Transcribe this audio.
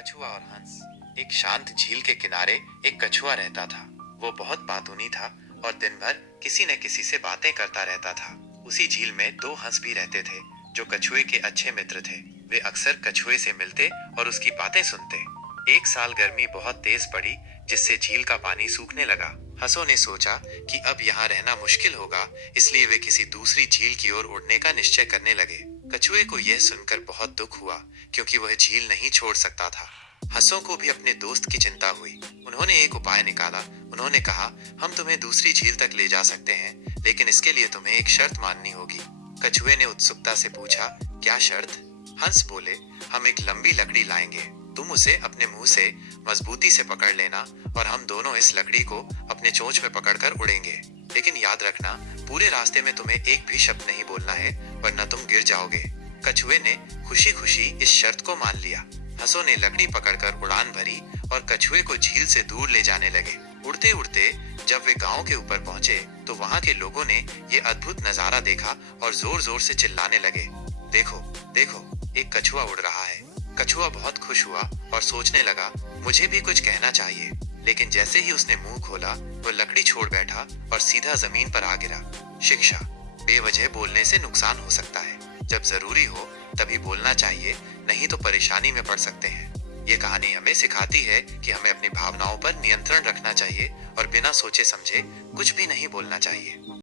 कछुआ और हंस। एक शांत झील के किनारे एक कछुआ रहता था। वो बहुत बातूनी था और दिन भर किसी न किसी से बातें करता रहता था। उसी झील में दो हंस भी रहते थे जो कछुए के अच्छे मित्र थे। वे अक्सर कछुए से मिलते और उसकी बातें सुनते। एक साल गर्मी बहुत तेज पड़ी जिससे झील का पानी सूखने लगा। हंसों ने सोचा कि अब यहाँ रहना मुश्किल होगा, इसलिए वे किसी दूसरी झील की ओर उड़ने का निश्चय करने लगे। कछुए को यह सुनकर बहुत दुख हुआ क्योंकि वह झील नहीं छोड़ सकता था। हंसों को भी अपने दोस्त की चिंता हुई। उन्होंने एक उपाय निकाला। उन्होंने कहा, हम तुम्हें दूसरी झील तक ले जा सकते हैं, लेकिन इसके लिए तुम्हें एक शर्त माननी होगी। कछुए ने उत्सुकता से पूछा, क्या शर्त? हंस बोले, हम एक लंबी लकड़ी लाएंगे। तुम उसे अपने मुंह से मजबूती से पकड़ लेना और हम दोनों इस लकड़ी को अपने चोंच में पकड़कर उड़ेंगे। लेकिन याद रखना, पूरे रास्ते में तुम्हें एक भी शब्द नहीं बोलना है, वरना तुम गिर जाओगे। कछुए ने खुशी खुशी इस शर्त को मान लिया। हंसों ने लकड़ी पकड़कर उड़ान भरी और कछुए को झील से दूर ले जाने लगे। उड़ते उड़ते जब वे गांव के ऊपर पहुंचे तो वहां के लोगों ने ये अद्भुत नजारा देखा और जोर जोर से चिल्लाने लगे, देखो देखो, एक कछुआ उड़ रहा है। कछुआ बहुत खुश हुआ और सोचने लगा, मुझे भी कुछ कहना चाहिए। लेकिन जैसे ही उसने मुंह खोला वो लकड़ी छोड़ बैठा और सीधा जमीन पर आ गिरा। शिक्षा, बेवजह बोलने से नुकसान हो सकता है। जब जरूरी हो तभी बोलना चाहिए, नहीं तो परेशानी में पड़ सकते हैं। ये कहानी हमें सिखाती है कि हमें अपनी भावनाओं पर नियंत्रण रखना चाहिए और बिना सोचे समझे कुछ भी नहीं बोलना चाहिए।